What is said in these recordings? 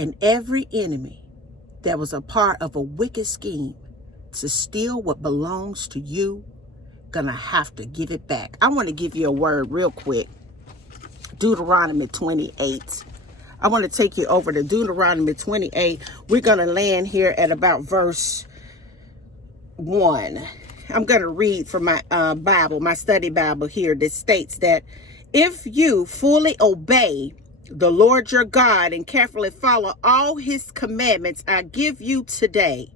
And every enemy that was a part of a wicked scheme to steal what belongs to you, gonna have to give it back. I want to give you a word real quick. Deuteronomy 28. I want to take you over to Deuteronomy 28. We're going to land here at about verse 1. I'm going to read from my Bible, my study Bible here, that states that if you fully obey the Lord your God and carefully follow all his commandments I give you today,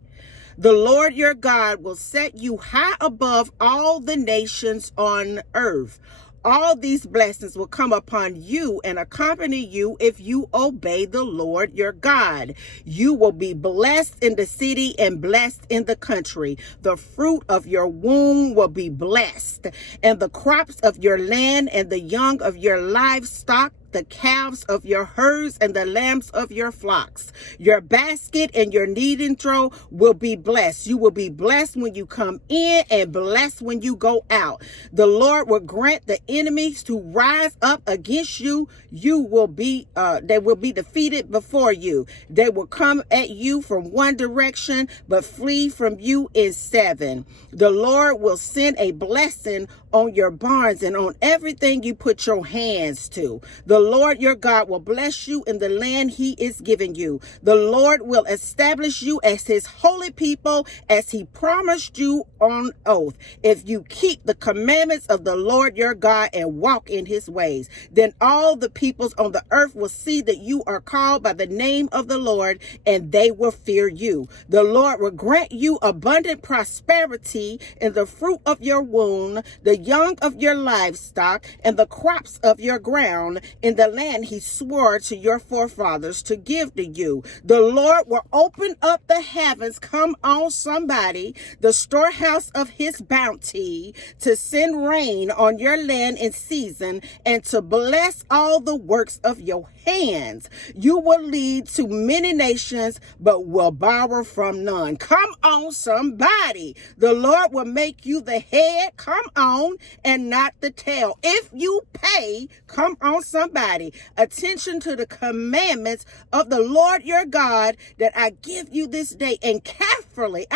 the Lord your God will set you high above all the nations on earth. All these blessings will come upon you and accompany you if you obey the Lord your God. You will be blessed in the city and blessed in the country. The fruit of your womb will be blessed, and the crops of your land and the young of your livestock, the calves of your herds and the lambs of your flocks. Your basket and your kneading trough will be blessed. You will be blessed when you come in and blessed when you go out. The Lord will grant the enemies to rise up against you. You will be, they will be defeated before you. They will come at you from one direction, but flee from you in 7. The Lord will send a blessing on your barns and on everything you put your hands to. The Lord your God will bless you in the land he is giving you. The Lord will establish you as his holy people, as he promised you on oath. If you keep the commandments of the Lord your God and walk in his ways, then all the peoples on the earth will see that you are called by the name of the Lord, and they will fear you. The Lord will grant you abundant prosperity in the fruit of your womb, the young of your livestock, and the crops of your ground in the land he swore to your forefathers to give to you. The Lord will open up the heavens, come on somebody, the storehouse of his bounty, to send rain on your land in season and to bless all the works of your hands. You will lead to many nations, but will borrow from none. Come on somebody. The Lord will make you the head, come on, and not the tail. If you pay, come on somebody, attention to the commandments of the Lord your God that I give you this day, and carefully,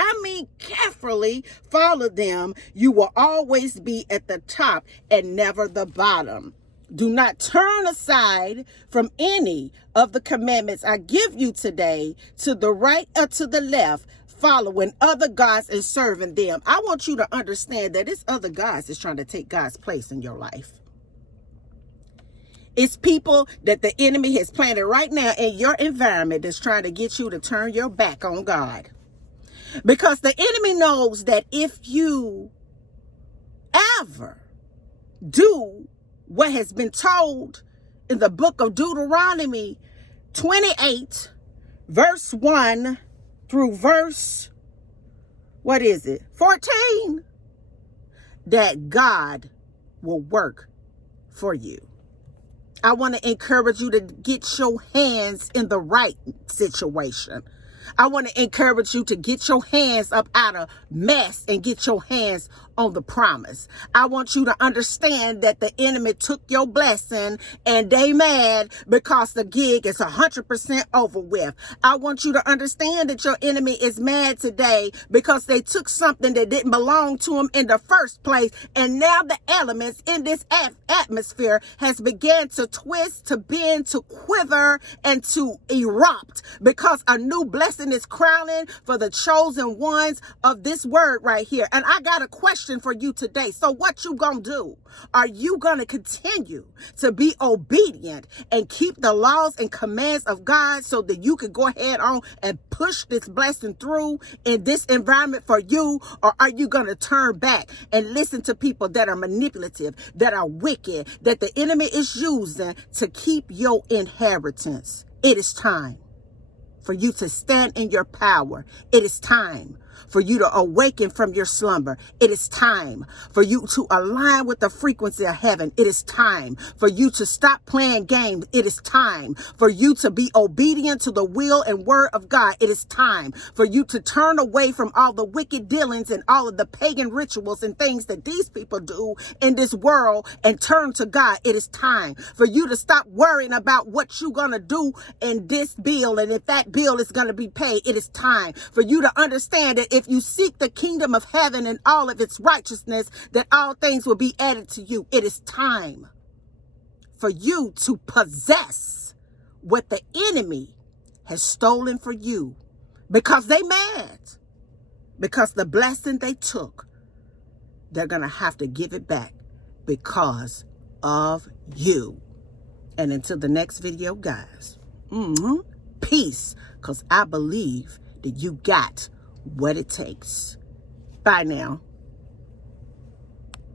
carefully follow them, you will always be at the top and never the bottom. Do not turn aside from any of the commandments I give you today, to the right or to the left, following other gods and serving them. I want you to understand that it's other gods that's trying to take God's place in your life. It's people that the enemy has planted right now in your environment that's trying to get you to turn your back on God. Because the enemy knows that if you ever do what has been told in the book of Deuteronomy 28, verse 1 through verse, 14, that God will work for you. I want to encourage you to get your hands in the right situation. I want to encourage you to get your hands up out of mess and get your hands on the promise. I want you to understand that the enemy took your blessing and they mad because the gig is 100% over with. I want you to understand that your enemy is mad today because they took something that didn't belong to them in the first place, and now the elements in this atmosphere has begun to twist, to bend, to quiver, and to erupt, because a new blessing is crowning for the chosen ones of this word right here. And I got a question for you today. So what you gonna do? Are you gonna continue to be obedient and keep the laws and commands of God so that you can go ahead on and push this blessing through in this environment for you? Or are you gonna turn back and listen to people that are manipulative, that are wicked, that the enemy is using to keep your inheritance? It is time for you to stand in your power. It is time for you to awaken from your slumber. It is time for you to align with the frequency of heaven. It is time for you to stop playing games. It is time for you to be obedient to the will and word of God. It is time for you to turn away from all the wicked dealings and all of the pagan rituals and things that these people do in this world and turn to God. It is time for you to stop worrying about what you're going to do in this bill and if that bill is going to be paid. It is time for you to understand that if you seek the kingdom of heaven and all of its righteousness, that all things will be added to you. It is time for you to possess what the enemy has stolen for you, because they mad, because the blessing they took, they're going to have to give it back because of you. And until the next video, guys, peace, because I believe that you got what it takes. Bye now.